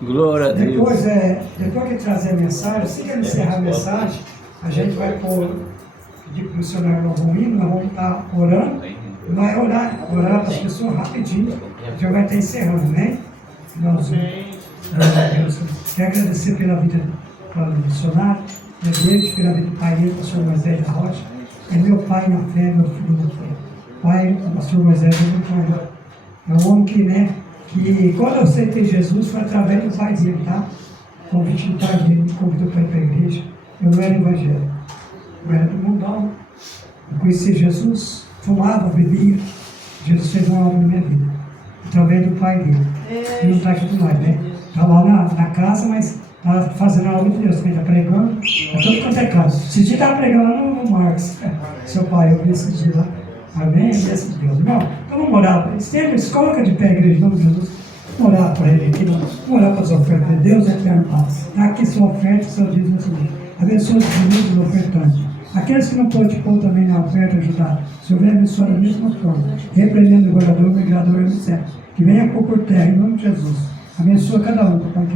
Glória a Deus. Depois que trazer a mensagem, assim que ele encerrar a mensagem, a gente vai pedir para o missionário novo um hino, nós vamos estar orando, vai orar para as pessoas rapidinho, já vai estar encerrando, né? Nós Deus, quero agradecer pela vida do missionário, Deus, pela vida do pai dele, pastor Moisés da Rocha, é meu pai na fé, meu filho na fé. Pai, o pastor Moisés é muito maior. É um homem que quando eu aceitei Jesus foi através do pai dele, tá? O convite do pai dele me convidou para ir para a igreja. Eu não era evangélico, eu era do mundão. Eu conheci Jesus, fumava, bebia. Jesus fez uma obra na minha vida, através do pai dele. Ele não está aqui do lado, né? Está lá na casa, mas está fazendo a obra de Deus, também está pregando. A todo quanto é casa. Esse dia estava pregando lá no Marcos, seu pai, eu vi esse dia lá. Amém? Graças a Deus. Irmão, então vamos orar. Se coloca de pé, igreja, em nome de Jesus. Vamos orar para ele aqui. Vamos orar para as ofertas de Deus, eterno Pai. Dá aqui sua oferta, seu dízimo, seu dízimo. Abençoa os amigos ofertantes. Aqueles que não podem pôr também na oferta, ajudar. O Senhor vem abençoar da mesma forma. Repreendendo o gorador, o migrador e o misério. Que venha pôr por terra, em nome de Jesus. Abençoa cada um, Pai,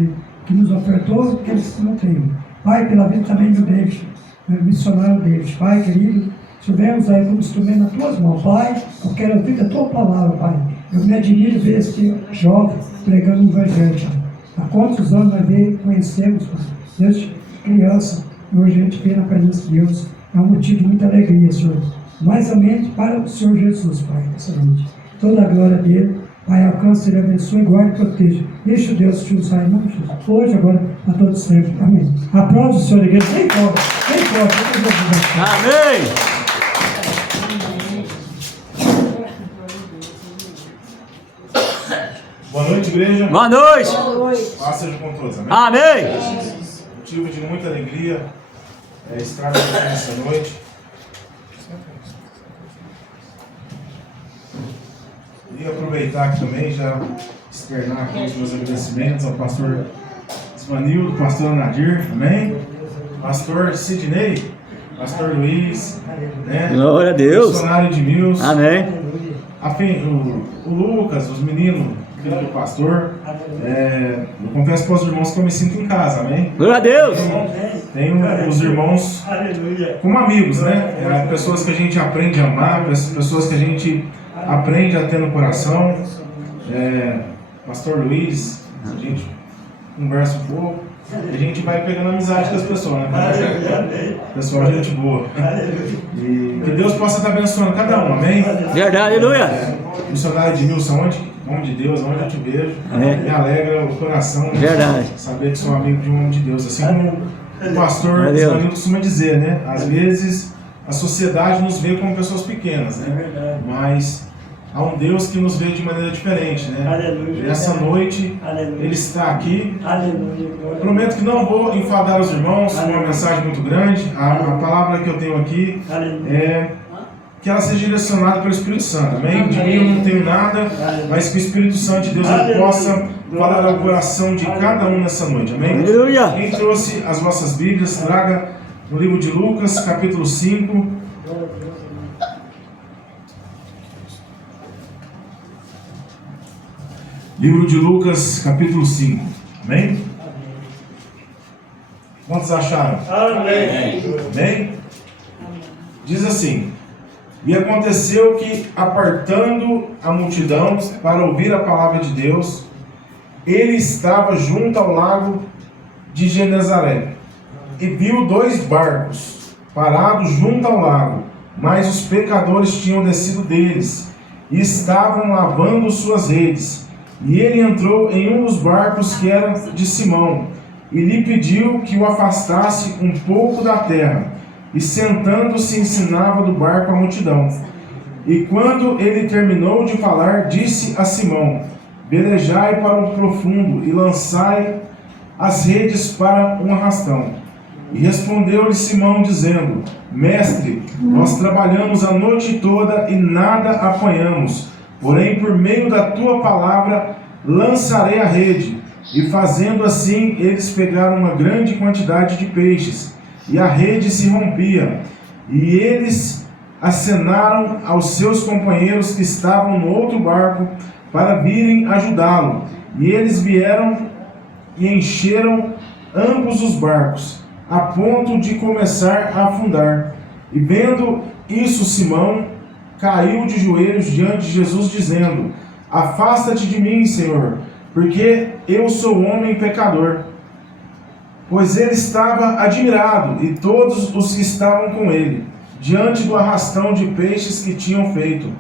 que nos ofertou, aqueles que não têm. Pai, pela vida também do David, missionário David. Pai, querido, se Senhor usar como instrumento nas tuas mãos, Pai, eu quero ouvir a tua palavra, Pai. Eu me admiro ver este jovem pregando o Evangelho, Pai. Há quantos anos nós conhecemos, Pai? Desde criança, e hoje a gente vê na presença de Deus. É um motivo de muita alegria, Senhor. Mais ou menos para o Senhor Jesus, Pai, nessa noite. Toda a glória dele, Pai, alcance, ele abençoe, guarde e proteja. Deixa o Deus te usar em nome de Jesus. Hoje, agora, a todos sempre. Amém. Aplaude o Senhor, igreja. Vem forte, vem forte. Amém. Boa noite, igreja. Boa noite. Paz seja com todos, amém? Amém. Motivo de muita alegria estar aqui nessa noite. E aproveitar aqui também, já externar aqui os meus agradecimentos ao pastor Ismanildo, pastor Nadir, amém? Pastor Sidney, pastor Luiz, né? Glória a Deus. Missionário de Mills, Amém. o Lucas, os meninos, filho do pastor. Eu confesso para os irmãos que eu me sinto em casa, amém? Glória a Deus. Tenho os irmãos como amigos, né? Pessoas que a gente aprende a amar, pessoas que a gente aprende a ter no coração. Pastor Luiz, a gente conversa um pouco, e a gente vai pegando amizade com as pessoas, né? Pessoal, gente boa. E que Deus possa estar abençoando cada um, amém? Verdade, aleluia. Missionário de Nilson, onde, em nome de Deus, onde eu te vejo, me alegra o coração, né? Verdade. Saber que sou amigo de um homem de Deus. Assim como o pastor Ismael costuma dizer, né? Às vezes a sociedade nos vê como pessoas pequenas, né? Mas há um Deus que nos vê de maneira diferente, né? Aleluia. E essa noite, Aleluia. Ele está aqui. Aleluia. Prometo que não vou enfadar os irmãos com uma mensagem muito grande. A palavra que eu tenho aqui é que ela seja direcionada pelo Espírito Santo, amém? De mim eu não tenho nada, mas que o Espírito Santo de Deus ele possa falar ao coração de cada um nessa noite, amém? Aleluia. Quem trouxe as vossas Bíblias, traga no livro de Lucas, capítulo 5. Livro de Lucas, capítulo 5, amém? Quantos acharam? Amém. Amém? Diz assim: e aconteceu que, apartando a multidão para ouvir a palavra de Deus, ele estava junto ao lago de Genezaré, e viu 2 barcos parados junto ao lago, mas os pecadores tinham descido deles, e estavam lavando suas redes. E ele entrou em um dos barcos que era de Simão, e lhe pediu que o afastasse um pouco da terra. E sentando-se ensinava do barco a multidão. E quando ele terminou de falar, disse a Simão: velejai para o profundo e lançai as redes para um arrastão. E respondeu-lhe Simão, dizendo: mestre, nós trabalhamos a noite toda e nada apanhamos, porém por meio da tua palavra lançarei a rede. E fazendo assim, eles pegaram uma grande quantidade de peixes, e a rede se rompia, e eles acenaram aos seus companheiros que estavam no outro barco para virem ajudá-lo. E eles vieram e encheram ambos os barcos, a ponto de começar a afundar. E vendo isso, Simão caiu de joelhos diante de Jesus, dizendo: Afasta-te de mim, Senhor, porque eu sou homem pecador. Pois ele estava admirado, e todos os que estavam com ele, diante do arrastão de peixes que tinham feito.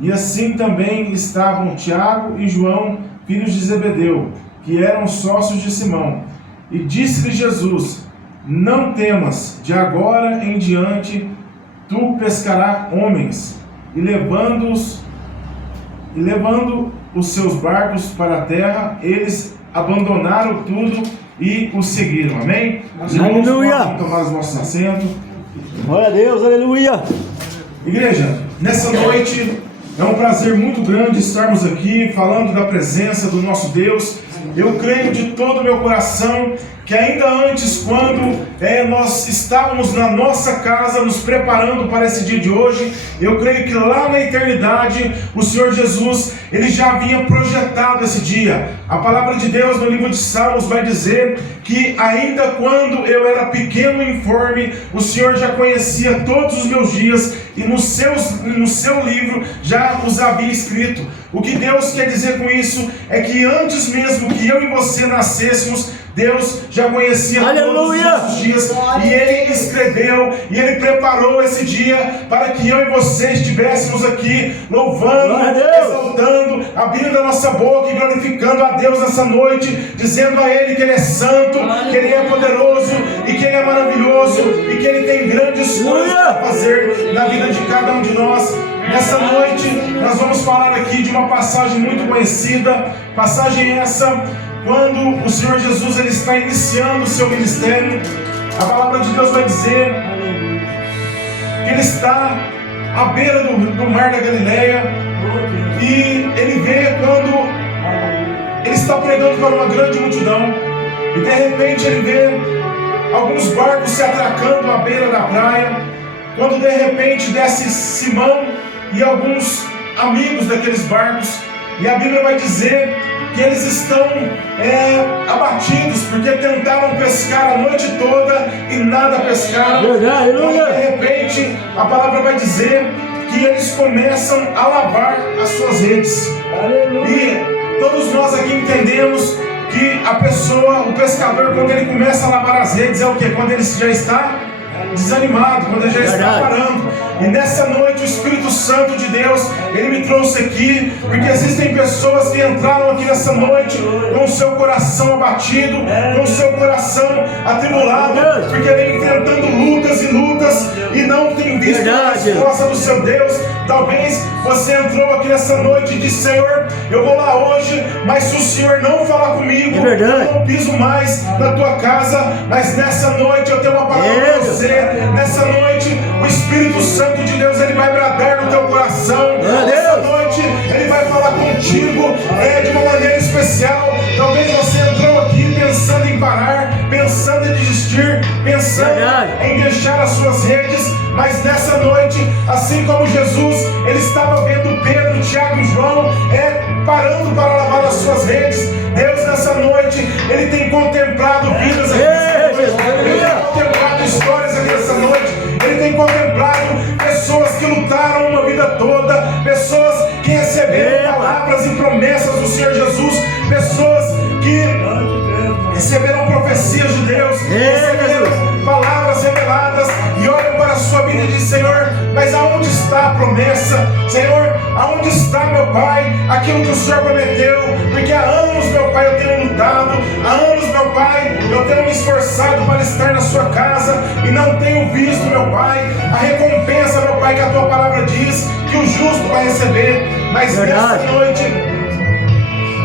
E assim também estavam Tiago e João, filhos de Zebedeu, que eram sócios de Simão. E disse-lhe Jesus: Não temas, de agora em diante tu pescarás homens. E levando os seus barcos para a terra, eles abandonaram tudo e o seguiram. Amém? Aleluia! Vamos tomar os nossos assentos. Glória a Deus, aleluia! Igreja, nessa noite é um prazer muito grande estarmos aqui falando da presença do nosso Deus. Eu creio de todo o meu coração que ainda antes, quando nós estávamos na nossa casa nos preparando para esse dia de hoje, eu creio que lá na eternidade o Senhor Jesus, Ele já havia projetado esse dia. A palavra de Deus no livro de Salmos vai dizer que ainda quando eu era pequeno e informe, o Senhor já conhecia todos os meus dias e no seu livro já os havia escrito. O que Deus quer dizer com isso é que antes mesmo que eu e você nascêssemos, Deus já conhecia todos os nossos dias, e Ele escreveu, e Ele preparou esse dia para que eu e você estivéssemos aqui louvando, exaltando, abrindo a nossa boca e glorificando a Deus nessa noite, dizendo a Ele que Ele é santo, que Ele é poderoso e que Ele é maravilhoso e que Ele tem grandes coisas para fazer na vida de cada um de nós. Nessa noite nós vamos falar aqui de uma passagem muito conhecida, passagem essa quando o Senhor Jesus ele está iniciando o seu ministério. A palavra de Deus vai dizer que Ele está à beira do mar da Galileia, e Ele vê quando Ele está pregando para uma grande multidão, e de repente Ele vê alguns barcos se atracando à beira da praia, quando de repente desce Simão e alguns amigos daqueles barcos, e a Bíblia vai dizer que eles estão abatidos, porque tentaram pescar a noite toda e nada pescaram. Quando de repente a palavra vai dizer que eles começam a lavar as suas redes. E todos nós aqui entendemos que a pessoa, o pescador, quando ele começa a lavar as redes, é o que? Quando ele já está desanimado, quando ele já está parando. E nessa noite o Espírito Santo de Deus, Ele me trouxe aqui, porque existem pessoas que entraram aqui nessa noite com o seu coração abatido, com o seu coração atribulado, porque vem enfrentando lutas e lutas e não tem visto a resposta do seu Deus. Talvez você entrou aqui nessa noite e disse: Senhor, eu vou lá hoje, mas se o Senhor não falar comigo, eu não piso mais na tua casa. Mas nessa noite eu tenho uma palavra para você. Nessa noite o Espírito Santo de Deus ele vai bradar no teu coração. Nessa noite Ele vai falar contigo de uma maneira especial. Talvez você entrou aqui pensando em parar, pensando em desistir, pensando em deixar as suas redes, mas nessa noite, assim como Jesus, Ele estava vendo Pedro, Tiago e João parando para lavar as suas redes. Deus nessa noite, Ele tem contemplado vidas aqui nessa noite. Ele tem contemplado histórias aqui nessa noite. Ele tem contemplado pessoas que lutaram uma vida toda, pessoas que receberam palavras e promessas do Senhor Jesus, pessoas que receberam profecias de Deus, receberam palavras reveladas e olham para a sua vida e dizem: Senhor, mas aonde está a promessa? Senhor, aonde está, meu Pai, aquilo que o Senhor prometeu? Porque há anos, meu Pai, eu tenho lutado, há anos, meu Pai, eu tenho me esforçado para estar na sua casa e não tenho visto, meu Pai, a recompensa, meu Pai, que a tua palavra diz que o justo vai receber. Mas nessa noite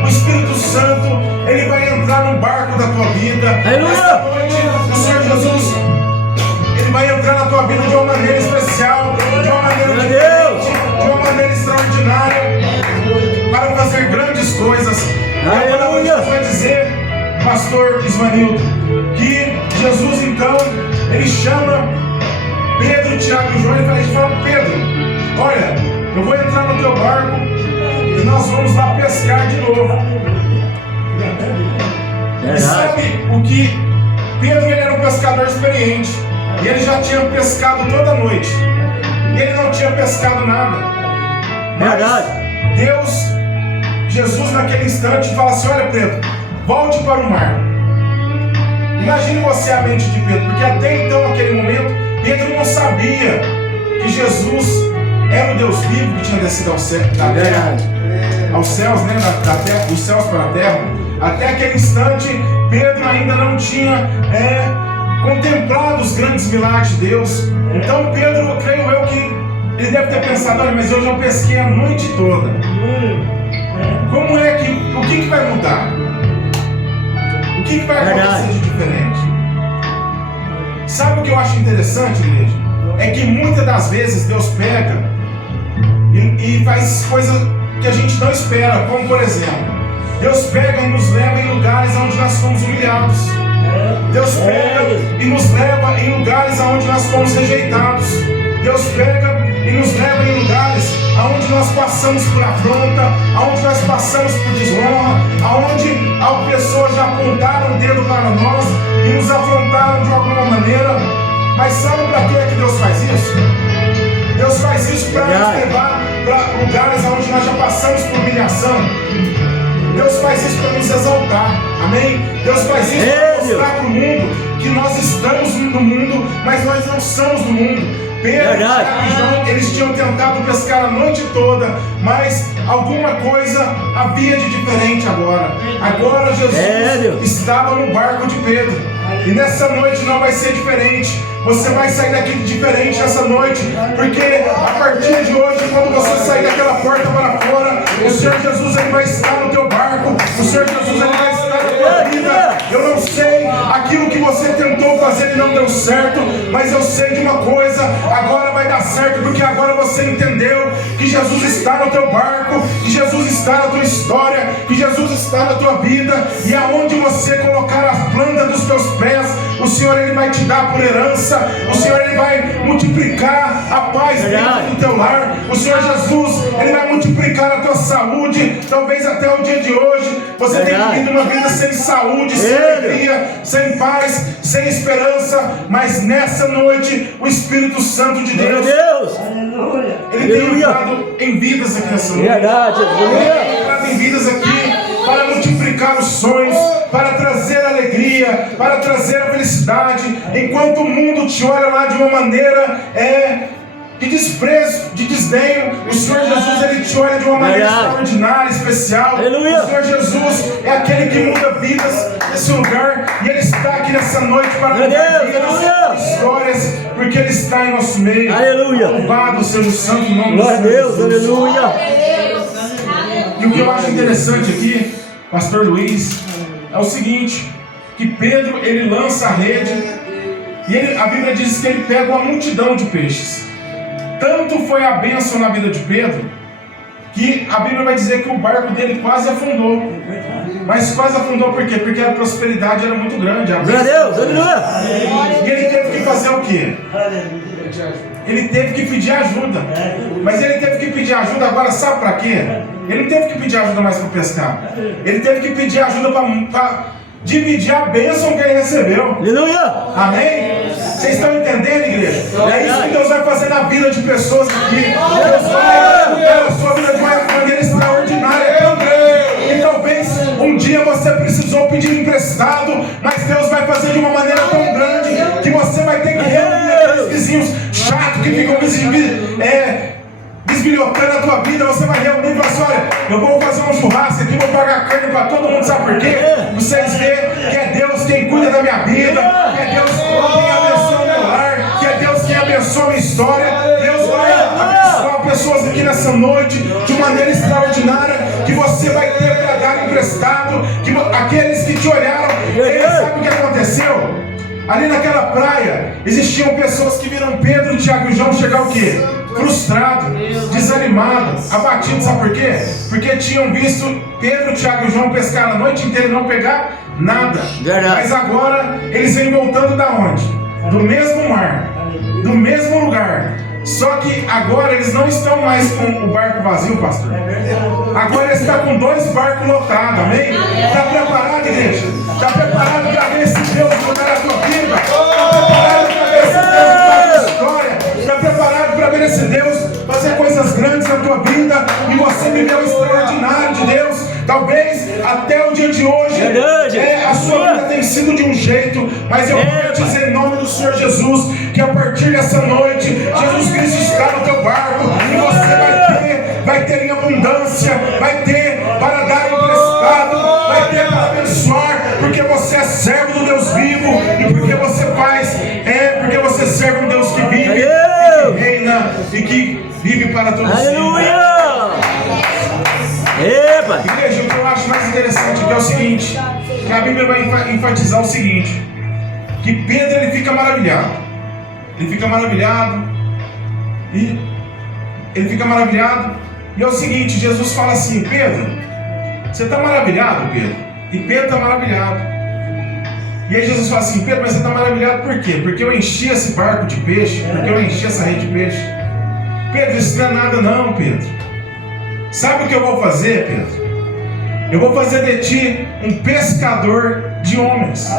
o Espírito Santo ele vai entrar no barco da tua vida. Nessa noite o Senhor Jesus ele vai entrar na tua vida de uma maneira especial, de uma maneira diferente, de uma maneira extraordinária, para fazer grandes coisas. E a palavra de Deus vai dizer, pastor Ismanildo, que Jesus então ele chama Pedro, Tiago e João, ele fala, Pedro, olha, eu vou entrar no teu barco e nós vamos lá pescar de novo. E sabe o que? Pedro, ele era um pescador experiente e ele já tinha pescado toda a noite e ele não tinha pescado nada. Verdade. Deus, Jesus naquele instante fala assim, olha Pedro, volte para o mar. Imagine você a mente de Pedro, porque até então, naquele momento, Pedro não sabia que Jesus era o Deus vivo que tinha descido ao céu, da terra, aos céus, né, da terra, dos céus para a terra. Até aquele instante, Pedro ainda não tinha contemplado os grandes milagres de Deus. Então Pedro, creio eu que ele deve ter pensado, olha, mas eu já pesquei a noite toda. Como é que, o que vai mudar? O que vai acontecer de diferente? Sabe o que eu acho interessante, igreja? É que muitas das vezes Deus pega e faz coisas que a gente não espera, como por exemplo, Deus pega e nos leva em lugares onde nós fomos humilhados. Deus pega e nos leva em lugares onde nós fomos rejeitados. Deus pega e nos leva em lugares onde nós passamos por afronta, onde nós passamos por desonra, onde pessoas já apontaram o dedo para nós e nos afrontaram de alguma maneira. Mas sabe para que é que Deus faz isso? Deus faz isso para nos levar para lugares onde nós já passamos por humilhação. Deus faz isso para nos exaltar, amém? Deus faz isso para mostrar para o mundo que nós estamos no mundo, mas nós não somos do mundo. Pedro, Tiago e João, eles tinham tentado pescar a noite toda, mas alguma coisa havia de diferente agora. Agora Jesus estava no barco de Pedro, e nessa noite não vai ser diferente. Você vai sair daqui diferente essa noite, porque a partir de hoje, quando você sair daquela porta para fora, o Senhor Jesus ele vai estar no teu barco, o Senhor Jesus ele vai estar na tua vida. Eu não sei aquilo que você tentou fazer e não deu certo, mas eu sei de uma coisa, agora vai dar certo, porque agora você entendeu que Jesus está no teu barco, que Jesus está na tua história, que Jesus está na tua vida, e aonde você colocar a planta dos teus pés, o Senhor ele vai te dar por herança. O Senhor ele vai multiplicar a paz dentro do teu lar. O Senhor Jesus ele vai multiplicar a tua saúde. Talvez até o dia de hoje você tenha vivido uma vida sem saúde, sem alegria, sem paz, sem esperança. Mas nessa noite o Espírito Santo de Deus ele tem entrado em vidas aqui nessa noite. Ele tem entrado em vidas aqui para multiplicar os sonhos, para trazer alegria, para trazer a felicidade. Enquanto o mundo te olha lá de uma maneira de desprezo, de desdenho, o Senhor Jesus ele te olha de uma maneira extraordinária, especial. Aleluia. O Senhor Jesus é aquele que muda vidas nesse lugar, e Ele está aqui nessa noite para mudar vidas, histórias, porque Ele está em nosso meio. Aleluia. Louvado seja o santo nome do Senhor Jesus. Aleluia. E o que eu acho interessante aqui, Pastor Luiz, é o seguinte, que Pedro ele lança a rede e a Bíblia diz que ele pega uma multidão de peixes. Tanto foi a bênção na vida de Pedro que a Bíblia vai dizer que o barco dele quase afundou. Mas quase afundou por quê? Porque a prosperidade era muito grande. E ele teve que fazer o quê? Ele teve que pedir ajuda. Mas ele teve que pedir ajuda agora, sabe para quê? Ele não teve que pedir ajuda mais para pescar. Ele teve que pedir ajuda para dividir a bênção que ele recebeu. Aleluia! Amém? Vocês estão entendendo, igreja? É isso que Deus vai fazer na vida de pessoas aqui. Deus vai mudar a sua vida de uma maneira extraordinária. E talvez um dia você precisou pedir emprestado, mas Deus vai fazer de uma maneira tão grande que você vai ter que reunir aqueles vizinhos chatos que ficam desbilhotando a tua vida. Você vai reunir e falar assim: olha, eu vou fazer um churrasco aqui, vou pagar carne para todo mundo. Sabe por quê? Vocês veem que é Deus quem cuida da minha vida, que é Deus quem abençoa o meu lar, que é Deus quem abençoa a minha história. Deus vai abençoar pessoas aqui nessa noite de maneira extraordinária, que você vai ter para dar emprestado, que aqueles que te olharam, eles sabem o que aconteceu? Ali naquela praia, existiam pessoas que viram Pedro, Tiago e João chegar o quê? Frustrado, desanimado, abatido. Sabe por quê? Porque tinham visto Pedro, Tiago e João pescar a noite inteira e não pegar nada. Mas agora eles vêm voltando da onde? Do mesmo mar. do mesmo lugar. Só que agora eles não estão mais com o barco vazio, pastor. Agora eles estão com 2 barcos lotados, amém? Está preparado, igreja? Está preparado para ver esse Deus mudar a tua vida? Está preparado para ver esse Deus mudar a tua história? Está preparado para ver esse Deus fazer coisas grandes na tua vida e você viver o extraordinário de Deus? Talvez até o dia de hoje a sua vida tem sido de um jeito, mas eu quero dizer em nome do Senhor Jesus que a partir dessa noite Jesus Cristo está no teu barco e você vai ter em abundância, vai ter para dar emprestado, vai ter para abençoar, porque você é servo do Deus vivo e porque você porque você serve um Deus que vive, que reina e que vive para todos sempre. Igreja, o que eu acho mais interessante aqui é o seguinte, que a Bíblia vai enfatizar o seguinte, que Pedro ele fica maravilhado, e é o seguinte, Jesus fala assim: Pedro, você está maravilhado, Pedro? E Pedro está maravilhado. E aí Jesus fala assim: Pedro, mas você está maravilhado por quê? Porque eu enchi esse barco de peixe, porque eu enchi essa rede de peixe. Pedro, isso não é nada não, Pedro. Sabe o que eu vou fazer, Pedro? Eu vou fazer de ti um pescador de homens.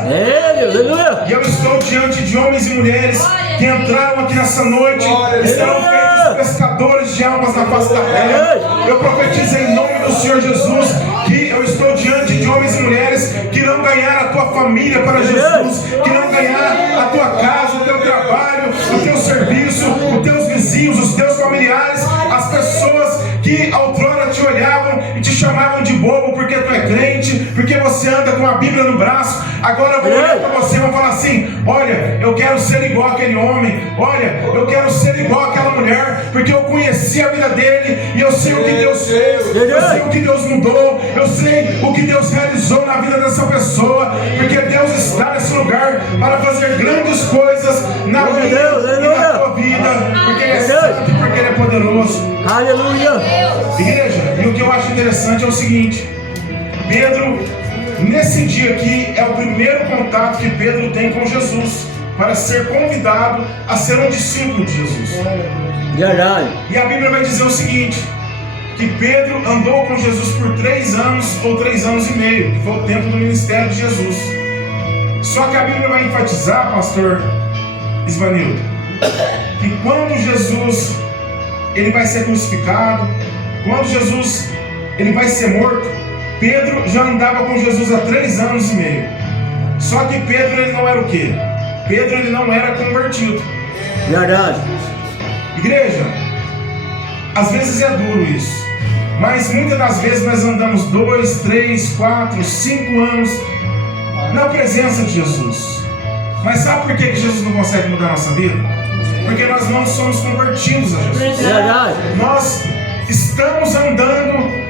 E eu estou diante de homens e mulheres que entraram aqui nessa noite, estarão feitos pescadores de almas na face da terra. Eu profetizo em nome do Senhor Jesus que eu estou diante de homens e mulheres que irão ganhar a tua família para Jesus, que irão ganhar a tua casa, o teu trabalho, o teu serviço, os teus vizinhos, os teus familiares, as pessoas que outrora te olhavam e te chamavam de bobo porque tu é crente, porque você anda com a Bíblia no braço. Agora eu vou olhar para você e vou falar assim: olha, eu quero ser igual aquele homem, olha, eu quero ser igual aquela mulher, porque eu conheci a vida dele e eu sei o que Deus fez, eu sei o que Deus mudou, eu sei o que Deus realizou na vida dessa pessoa, porque Deus está nesse lugar para fazer grandes coisas na minha e na tua vida, porque Ele é santo e porque Ele é poderoso. Aleluia! Igreja, e o que eu acho interessante é o seguinte: Pedro, nesse dia aqui, é o primeiro contato que Pedro tem com Jesus, para ser convidado a ser um discípulo de Jesus. Verdade. E a Bíblia vai dizer o seguinte, que Pedro andou com Jesus por 3 anos ou 3 anos e meio, que foi o tempo do ministério de Jesus. Só que a Bíblia vai enfatizar, pastor Isvanildo, que quando Jesus ele vai ser crucificado, quando Jesus ele vai ser morto, Pedro já andava com Jesus há 3 anos e meio. Só que Pedro ele não era o quê? Pedro ele não era convertido. Verdade. Igreja, às vezes é duro isso, mas muitas das vezes nós andamos 2, 3, 4, 5 anos na presença de Jesus. Mas sabe por que Jesus não consegue mudar a nossa vida? Porque nós não somos convertidos a Jesus. Verdade. Nós estamos andando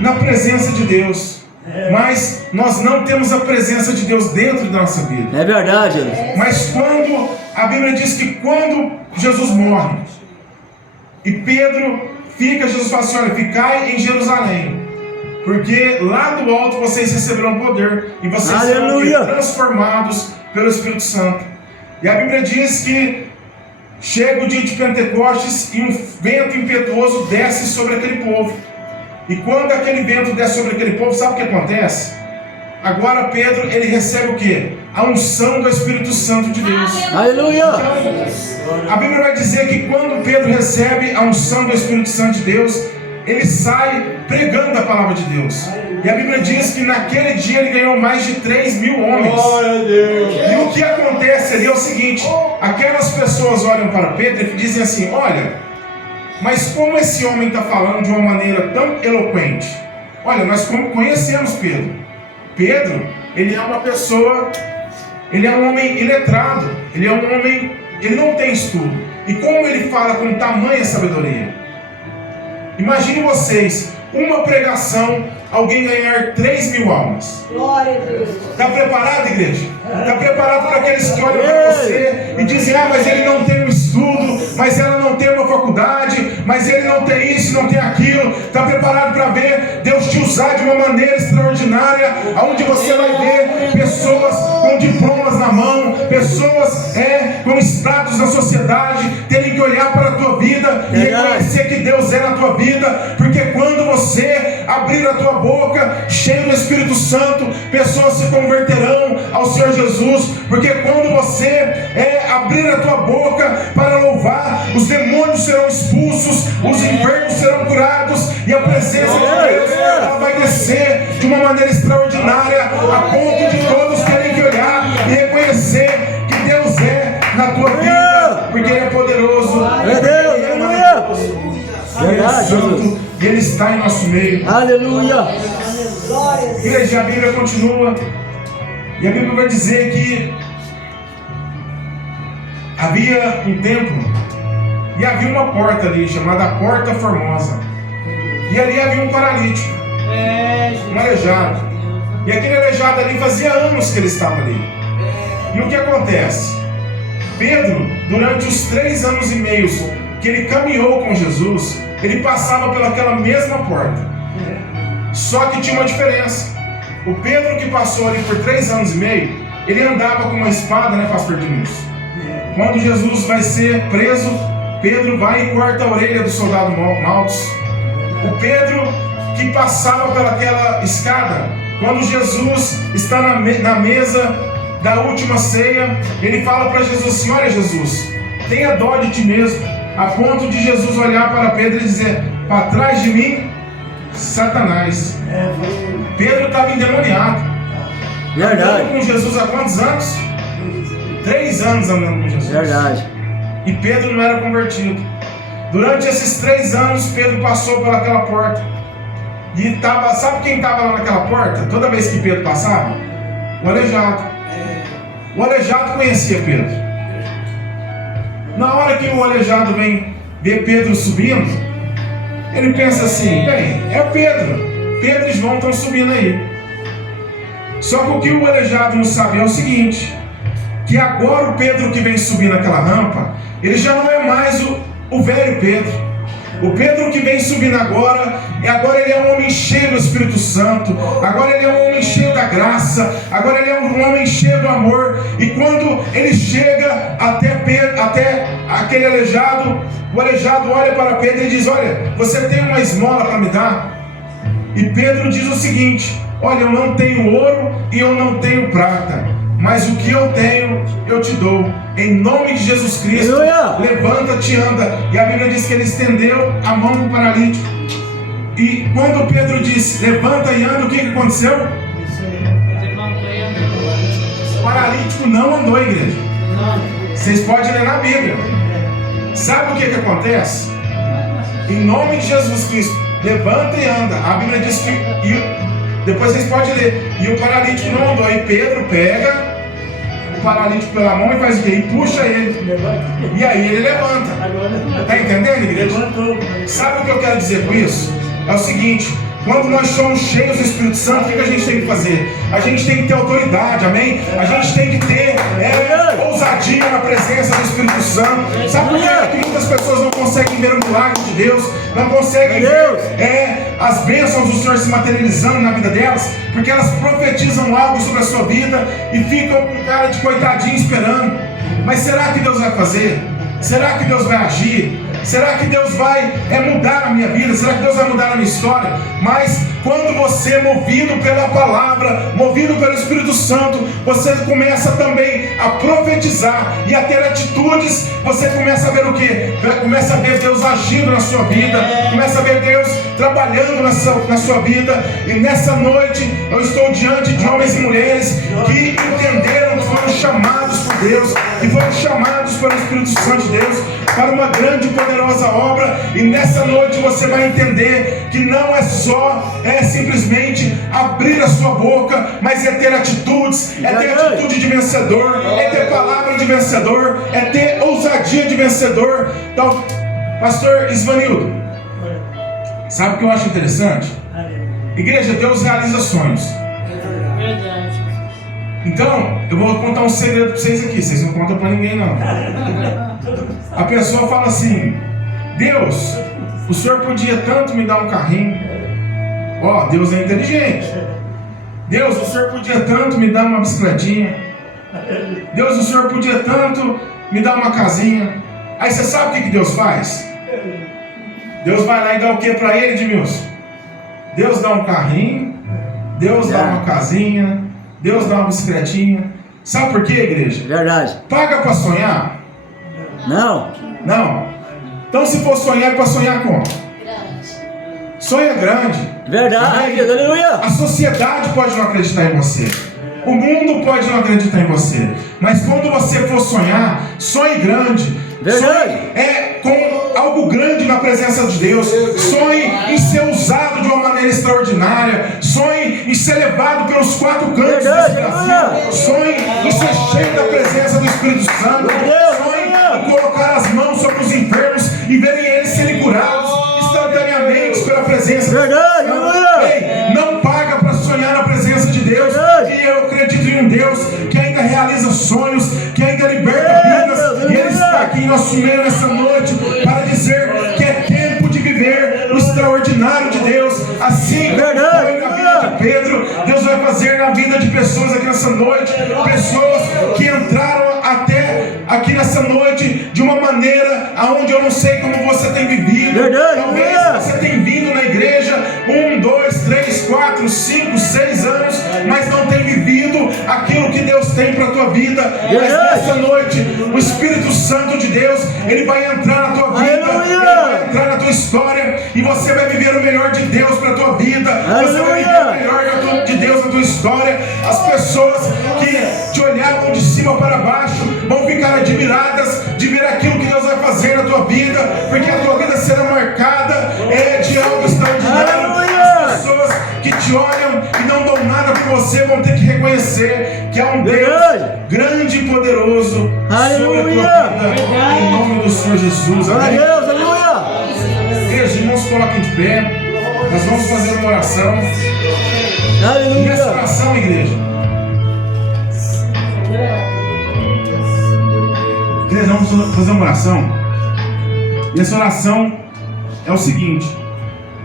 na presença de Deus, mas nós não temos a presença de Deus dentro da nossa vida. É verdade. Mas quando a Bíblia diz que quando Jesus morre e Pedro fica, Jesus fala assim: olha, ficai em Jerusalém, porque lá do alto vocês receberão poder e vocês serão transformados pelo Espírito Santo. E a Bíblia diz que chega o dia de Pentecostes e um vento impetuoso desce sobre aquele povo. E quando aquele vento desce sobre aquele povo, sabe o que acontece? Agora Pedro, ele recebe o quê? A unção do Espírito Santo de Deus. Aleluia! Então, a Bíblia vai dizer que quando Pedro recebe a unção do Espírito Santo de Deus, ele sai pregando a palavra de Deus. E a Bíblia diz que naquele dia ele ganhou mais de 3.000 homens. E o que acontece ali é o seguinte: aquelas pessoas olham para Pedro e dizem assim: olha, mas como esse homem está falando de uma maneira tão eloquente? Olha, nós conhecemos Pedro. Pedro, ele é uma pessoa, ele é um homem iletrado, ele é um homem, ele não tem estudo. E como ele fala com tamanha sabedoria? Imagine vocês, uma pregação, alguém ganhar 3.000 almas. Glória a Deus. Está preparado, igreja? Está preparado para aqueles que olham para você e dizem: ah, mas ele não tem um estudo, mas ela não tem uma faculdade, mas ele não tem isso, não tem aquilo. Está preparado para ver Deus te usar de uma maneira extraordinária, onde você vai ver pessoas com diplomas na mão, pessoas com status na sociedade terem que olhar para a tua vida e reconhecer que Deus é na tua vida, porque quando você abrir a tua boca, cheio do Espírito Santo, pessoas se converterão ao Senhor Jesus, porque quando você abrir a tua boca para louvar, os demônios serão expulsos, os enfermos serão curados, e a presença de Deus ela vai descer de uma maneira extraordinária, a ponto de todos terem que olhar e reconhecer que Deus é na tua vida, porque Ele é poderoso, Meu Deus, Ele é aleluia. maravilhoso, Verdade, Ele é santo, e Ele está em nosso meio. Aleluia. Igreja, a Bíblia continua, e a Bíblia vai dizer que havia um templo e havia uma porta ali chamada Porta Formosa, e ali havia um paralítico, um aleijado, e aquele aleijado ali fazia anos que ele estava ali. E o que acontece? Pedro, durante os 3 anos e meio que ele caminhou com Jesus, ele passava pelaquela mesma porta, só que tinha uma diferença. O Pedro que passou ali por 3 anos e meio, ele andava com uma espada, né, pastor Diniz? Quando Jesus vai ser preso, Pedro vai e corta a orelha do soldado Malchus. O Pedro que passava pelaquela escada, quando Jesus está na mesa da última ceia, ele fala para Jesus assim: olha Jesus, tenha dó de ti mesmo, a ponto de Jesus olhar para Pedro e dizer: para trás de mim, Satanás. Pedro estava endemoniado. Verdade. Andando com Jesus há quantos anos? 3 anos andando com Jesus. Verdade. E Pedro não era convertido. Durante esses 3 anos, Pedro passou pelaquela porta. E sabe quem estava lá naquela porta? Toda vez que Pedro passava? O aleijado. O aleijado conhecia Pedro. Na hora que o aleijado vem ver Pedro subindo, ele pensa assim: bem, é Pedro. Pedro e João estão subindo aí. Só que o que o aleijado não sabe é o seguinte: que agora o Pedro que vem subir naquela rampa, ele já não é mais o velho Pedro. O Pedro que vem subindo agora ele é um homem cheio do Espírito Santo, agora ele é um homem cheio da graça, agora ele é um homem cheio do amor. E quando ele chega até aquele aleijado, o aleijado olha para Pedro e diz: olha, você tem uma esmola para me dar? E Pedro diz o seguinte: olha, eu não tenho ouro e eu não tenho prata, mas o que eu tenho, eu te dou. Em nome de Jesus Cristo, levanta-te e anda. E a Bíblia diz que ele estendeu a mão para o paralítico. E quando Pedro disse: levanta e anda, o que aconteceu? O paralítico não andou, igreja. Vocês podem ler na Bíblia. Sabe o que acontece? Em nome de Jesus Cristo, levanta e anda. A Bíblia diz que... depois vocês podem ler. E o paralítico não andou. Aí Pedro pega o paralítico pela mão e faz o quê? E puxa ele. E aí ele levanta. Está entendendo, igreja? Sabe o que eu quero dizer com isso? É o seguinte: quando nós somos cheios do Espírito Santo, o que a gente tem que fazer? A gente tem que ter autoridade, amém? A gente tem que ter ousadia na presença do Espírito Santo. Sabe por que muitas pessoas não conseguem ver o milagre de Deus? Não conseguem ver as bênçãos do Senhor se materializando na vida delas? Porque elas profetizam algo sobre a sua vida e ficam com cara de coitadinho esperando. Mas será que Deus vai fazer? Será que Deus vai agir? Será que Deus vai mudar a minha vida? Será que Deus vai mudar a minha história? Mas quando você, movido pela palavra, movido pelo Espírito Santo, você começa também a profetizar e a ter atitudes, você começa a ver o quê? Começa a ver Deus agindo na sua vida, começa a ver Deus trabalhando na sua vida. E nessa noite eu estou diante de homens e mulheres que entenderam que foram chamados por Deus, que foram chamados pelo Espírito Santo de Deus para uma grande e poderosa obra. E nessa noite você vai entender que não é só simplesmente abrir a sua boca, mas é ter atitudes, é ter atitude de vencedor, é ter palavra de vencedor, é ter ousadia de vencedor. Então, pastor Isvanildo, sabe o que eu acho interessante? Igreja, Deus realiza sonhos. Então, eu vou contar um segredo para vocês aqui. Vocês não contam para ninguém, não. A pessoa fala assim: Deus, o Senhor podia tanto me dar um carrinho. Ó, Deus é inteligente. Deus, o Senhor podia tanto me dar uma bicicletinha. Deus, o Senhor podia tanto me dar uma casinha. Aí você sabe o que Deus faz? Deus vai lá e dá o que para ele, Edmilson? Deus dá um carrinho, Deus dá uma casinha, Deus dá uma bicicletinha. Sabe por quê, igreja? Verdade. Paga para sonhar? Não. Não. Então se for sonhar, é para sonhar como? Sonha grande. Verdade. Amém? Aleluia. A sociedade pode não acreditar em você. O mundo pode não acreditar em você. Mas quando você for sonhar, sonhe grande. Verdade. Sonhe com algo grande na presença de Deus. Sonhe em ser usado de uma maneira extraordinária. Sonhe em ser levado pelos quatro cantos desse Brasil. Sonhe em ser cheio da presença do Espírito Santo. Sonhe em colocar as mãos sobre os enfermos e verem eles serem curados instantaneamente pela presença de Deus. Ei, não paga para sonhar na presença de Deus. E eu acredito em um Deus que ainda realiza sonhos, que ainda liberta vidas. E Ele está aqui em nosso meio nessa noite para dizer que é tempo de viver o extraordinário de Deus. Assim como foi na vida de Pedro, Deus vai fazer na vida de pessoas aqui nessa noite. Pessoas que entraram até aqui nessa noite de uma maneira aonde eu não sei como você tem vivido. Talvez você tenha vindo na igreja 1, 2, 3, 4, 5, 6 anos, mas não tem vivido aquilo que Deus tem para a tua vida. Mas nessa noite, o Espírito Santo de Deus, Ele vai entrar na tua vida, Ele vai entrar na tua história, e você vai viver o melhor de Deus para a tua vida. Você vai viver o melhor de Deus na tua história. As pessoas que te olhavam de cima para baixo vão ficar admiradas de ver aquilo que Deus vai fazer na tua vida, porque a tua vida será marcada de algo extraordinário. As pessoas que te olham e não dão nada por você vão ter que reconhecer que há um Deus grande e poderoso sobre a tua vida, em nome do Senhor Jesus. Amém? Igreja, irmãos, coloquem de pé. Nós vamos fazer uma oração. E essa oração, igreja, vamos fazer uma oração. E essa oração é o seguinte: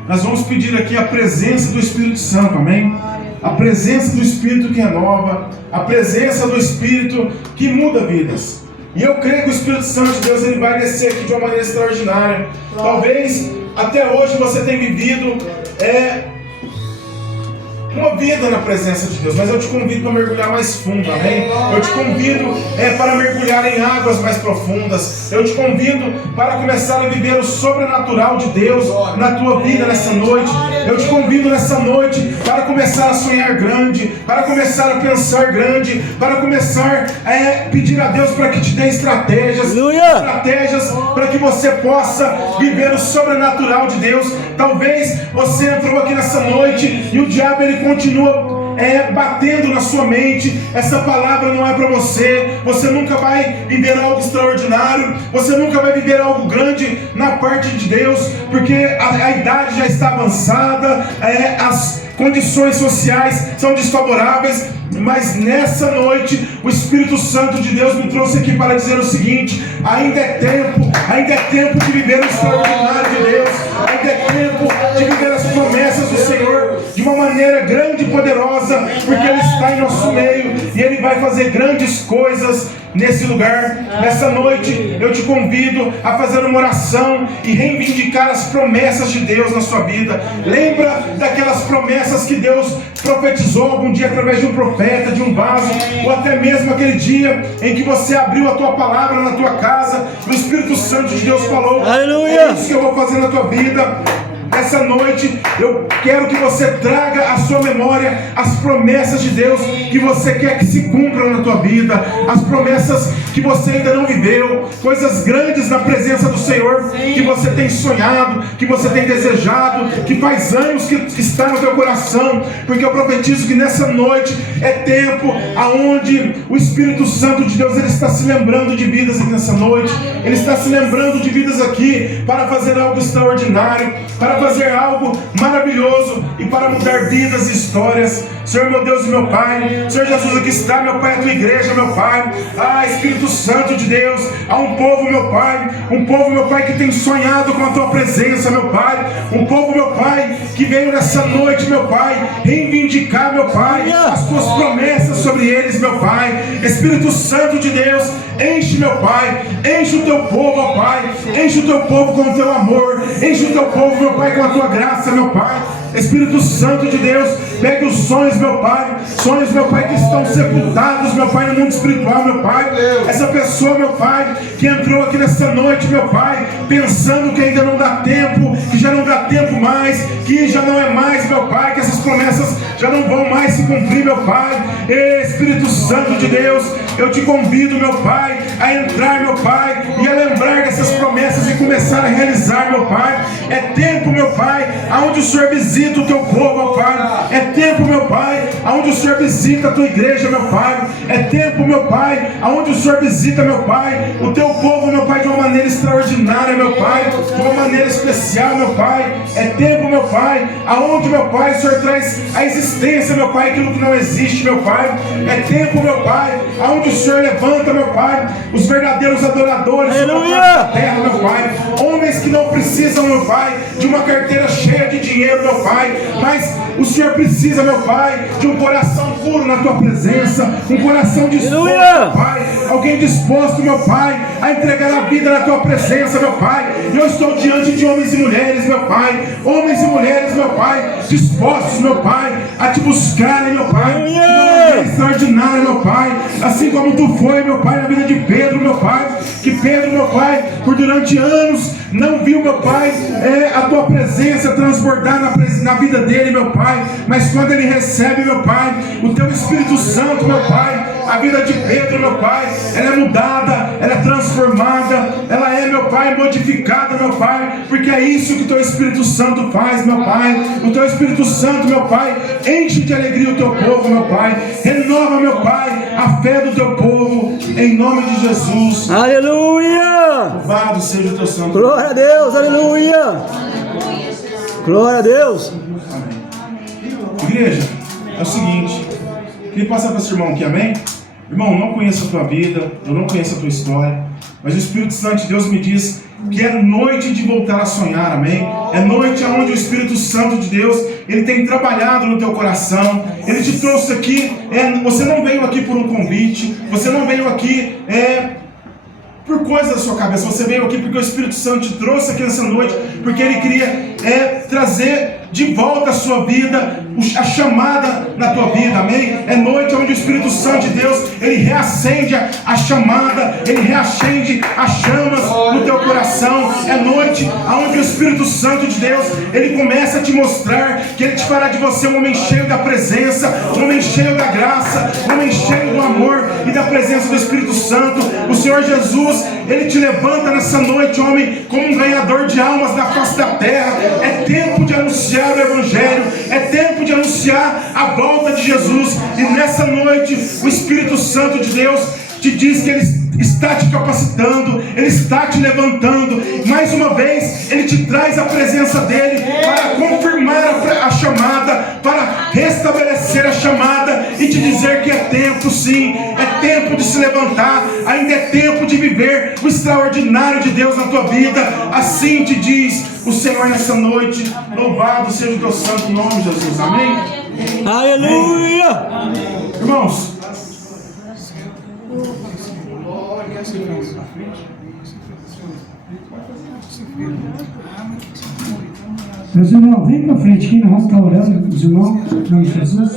nós vamos pedir aqui a presença do Espírito Santo, amém? A presença do Espírito que renova, a presença do Espírito que muda vidas. E eu creio que o Espírito Santo de Deus, ele vai descer aqui de uma maneira extraordinária. Talvez até hoje você tenha vivido uma vida na presença de Deus, mas eu te convido para mergulhar mais fundo, amém? Eu te convido para mergulhar em águas mais profundas. Eu te convido para começar a viver o sobrenatural de Deus na tua vida nessa noite. Eu te convido nessa noite para começar a sonhar grande, para começar a pensar grande, para começar a pedir a Deus para que te dê estratégias para que você possa viver o sobrenatural de Deus. Talvez você entrou aqui nessa noite e o diabo ele continua batendo na sua mente. Essa palavra não é para você. Você nunca vai viver algo extraordinário, você nunca vai viver algo grande na parte de Deus, porque a idade já está avançada, as condições sociais são desfavoráveis. Mas nessa noite o Espírito Santo de Deus me trouxe aqui para dizer o seguinte: ainda é tempo de viver o extraordinário de Deus, ainda é tempo de viver as promessas do Senhor de uma maneira grande e poderosa, porque Ele está em nosso meio e Ele vai fazer grandes coisas nesse lugar. Nessa noite eu te convido a fazer uma oração e reivindicar as promessas de Deus na sua vida. Lembra daquelas promessas que Deus profetizou algum dia através de um profeta, de um vaso, ou até mesmo aquele dia em que você abriu a tua palavra na tua casa, o Espírito Santo de Deus falou: aleluia, é isso que eu vou fazer na tua vida. Nessa noite eu quero que você traga à sua memória as promessas de Deus que você quer que se cumpram na tua vida, as promessas que você ainda não viveu, coisas grandes na presença do Senhor que você tem sonhado, que você tem desejado, que faz anos que está no teu coração, porque eu profetizo que nessa noite é tempo aonde o Espírito Santo de Deus ele está se lembrando de vidas aqui nessa noite. Ele está se lembrando de vidas aqui para fazer algo extraordinário, para fazer algo maravilhoso e para mudar vidas e histórias. Senhor, meu Deus e meu Pai, Senhor Jesus, aqui está, meu Pai, a tua igreja, meu Pai. Espírito Santo de Deus, há um povo, meu Pai, que tem sonhado com a tua presença, meu Pai. Um povo, meu Pai, que veio nessa noite, meu Pai, reivindicar, meu Pai, as tuas promessas sobre eles, meu Pai. Espírito Santo de Deus, enche, meu Pai, enche o teu povo, ó Pai, enche o teu povo com o teu amor, enche o teu povo, meu Pai, com a tua graça, meu Pai. Espírito Santo de Deus, pegue os sonhos, meu Pai, que estão sepultados, meu Pai, no mundo espiritual, meu Pai. Essa pessoa, meu Pai, que entrou aqui nessa noite, meu Pai, pensando que ainda não dá tempo, que já não dá tempo mais, que já não é mais, meu Pai, que essas promessas já não vão mais se cumprir, meu Pai. Espírito Santo de Deus, eu te convido, meu Pai, a entrar, meu Pai, e a lembrar dessas promessas e começar a realizar, meu Pai. É tempo, meu Pai, aonde o Senhor visita o teu povo, meu Pai. É tempo, meu Pai, aonde o Senhor visita a tua igreja, meu Pai. É tempo, meu Pai, aonde o Senhor visita, meu Pai, o teu povo, meu Pai, de uma maneira extraordinária, meu Pai, de uma maneira especial, meu Pai. É tempo, meu Pai, aonde, meu Pai, o Senhor traz a existência, meu Pai, aquilo que não existe, meu Pai. É tempo, meu Pai, aonde o Senhor levanta, meu Pai, os verdadeiros adoradores da terra, meu Pai. Homens que não precisam, meu Pai, de uma carteira cheia de dinheiro, meu Pai, mas o Senhor precisa, meu Pai, de um coração puro na tua presença, um coração disposto, meu Pai, alguém disposto, meu Pai, a entregar a vida na tua presença, meu Pai. Eu estou diante de homens e mulheres, meu Pai, homens e mulheres, meu Pai, dispostos, meu Pai, a te buscarem, meu Pai, de uma maneira extraordinária, meu Pai, assim como tu foi, meu Pai, na vida de Pedro, meu Pai, que Pedro, meu Pai, por durante anos não viu, meu Pai, a tua presença transbordar na vida dele, meu Pai, mas quando ele recebe, meu Pai, o teu Espírito Santo, meu Pai, a vida de Pedro, meu Pai, ela é mudada, ela é transformada, ela é, meu Pai, modificada, meu Pai, porque é isso que o teu Espírito Santo faz, meu Pai. O teu Espírito Santo, meu Pai, enche de alegria o teu povo, meu Pai, renova, meu Pai, a fé do teu povo, em nome de Jesus. Aleluia! Louvado seja o teu santo. Glória a Deus, aleluia! Glória a Deus! Igreja, é o seguinte, queria passar para esse irmão aqui, amém? Irmão, não conheço a tua vida, eu não conheço a tua história, mas o Espírito Santo de Deus me diz que é noite de voltar a sonhar, amém? É noite onde o Espírito Santo de Deus, ele tem trabalhado no teu coração, ele te trouxe aqui, você não veio aqui por um convite, você não veio aqui por coisa da sua cabeça, você veio aqui porque o Espírito Santo te trouxe aqui nessa noite, porque ele queria trazer de volta a sua vida, a chamada na tua vida, amém? É noite onde o Espírito Santo de Deus, ele reacende a chamada, ele reacende as chamas no teu coração. É noite onde o Espírito Santo de Deus, ele começa a te mostrar que ele te fará de você um homem cheio da presença, um homem cheio da graça, um homem cheio do amor e da presença do Espírito Santo. O Senhor Jesus, ele te levanta nessa noite, homem, como um ganhador de almas na face da terra. É tempo de anunciar o Evangelho, é tempo de anunciar a volta de Jesus. E nessa noite o Espírito Santo de Deus te diz que ele está te capacitando, ele está te levantando. Mais uma vez ele te traz a presença dele para confirmar a chamada, para restabelecer a chamada e te dizer que é tempo, sim, é tempo de se levantar, ainda é tempo de viver o extraordinário de Deus na tua vida. Assim te diz o Senhor nessa noite. Louvado seja o teu santo nome, Jesus, amém? Aleluia! Amém. Irmãos, meus irmãos, vem para frente aqui, nós vamos estar orando os irmãos, em nome de Jesus.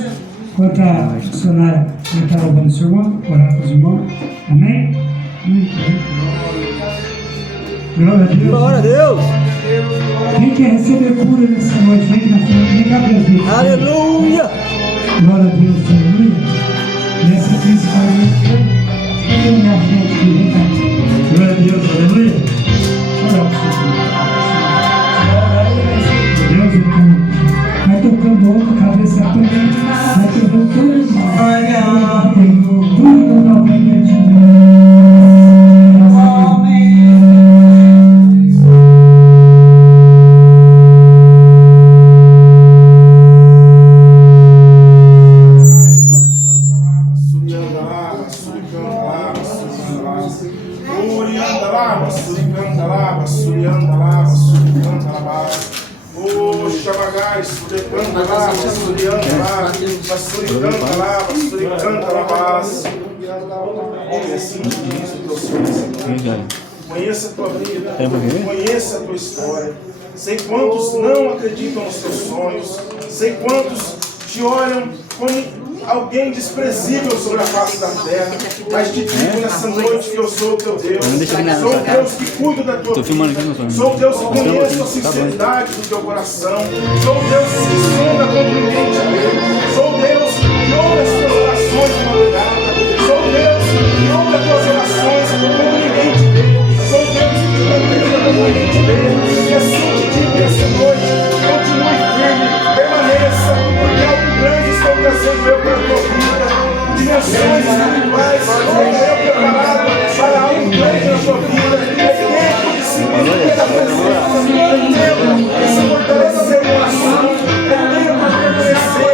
Enquanto a missionária vai estar orando os irmãos, orar para os irmãos, amém? Glória a Deus. Glória a Deus! Quem quer receber cura nessa noite, vem aqui na frente, vem cá, Deus. Aleluia! Glória a Deus, aleluia. Nessa principalmente, vem na frente aqui, vem cá. Glória a Deus, aleluia. Olha para você. Deus, então, vai tocando outra cabeça também, vai tocando todo irmão. Tudo novamente. devagar, estudando lá, pastoreando lá, pastoreando lá, pastoreando lá, é assim que diz o teu Senhor. Conheça a tua vida, conheça a tua história. Sei quantos não acreditam nos teus sonhos, sei quantos te olham como alguém desprezível sobre a face da terra, mas te digo nessa noite que eu sou o teu Deus, sou o Deus que cuida da tua vida, sou o Deus que conhece a sinceridade do teu coração, sou o Deus que se sonda quando ninguém te vê, sou o Deus que ouve as tuas orações de madrugada, sou o Deus que ouve as tuas orações quando ninguém te vê, sou o Deus que te contempla quando ninguém te vê, e assim te digo essa noite, continue firme, permaneça, porque algo grande estou trazendo eu para a tua vida, dimensões espirituais, eu preparado para algo grande na tua vida, é tempo de se manter a presença, é tempo de se fortalecer o coração, é tempo de permanecer,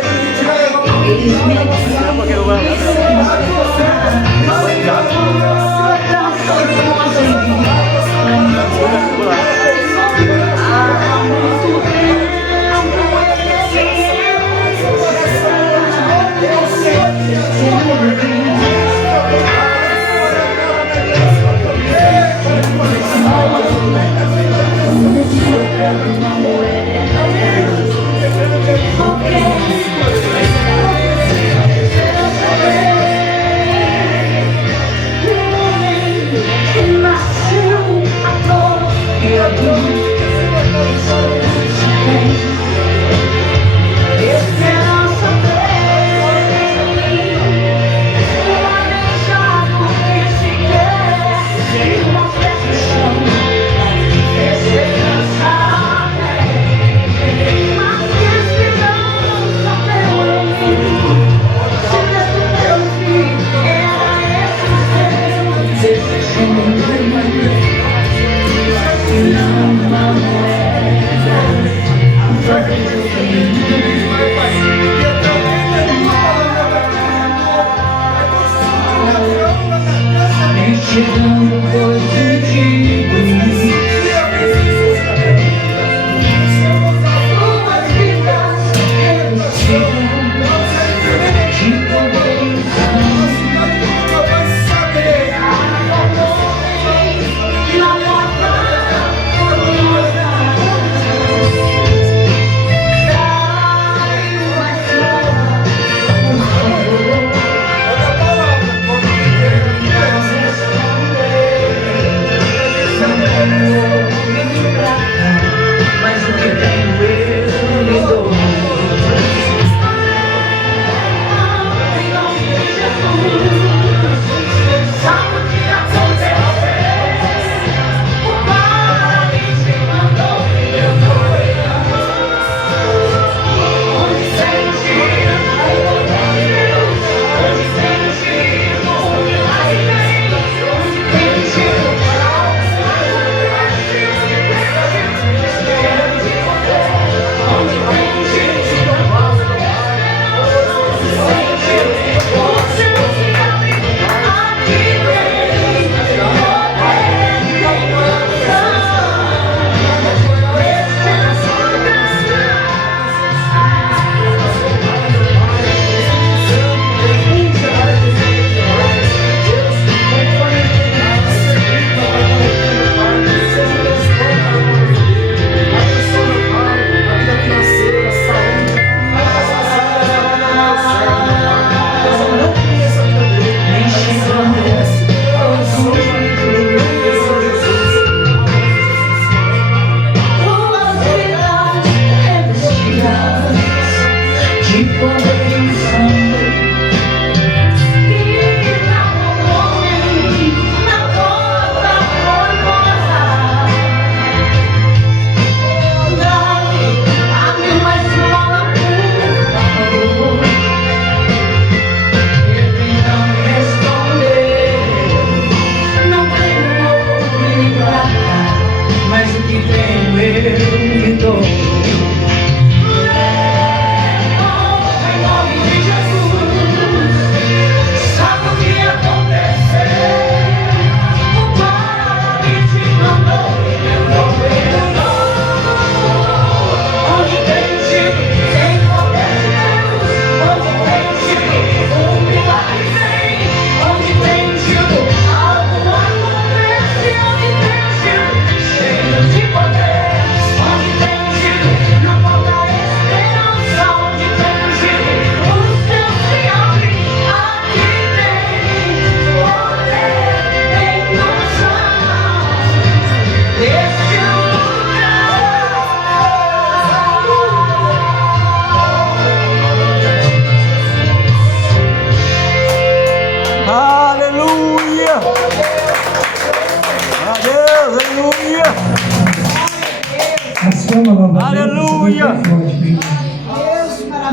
ama novamente. Aleluia.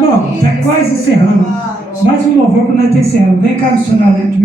Bom, está quase encerrando. Mais um louvor que nós estamos encerrando. Vem cá, missionário, de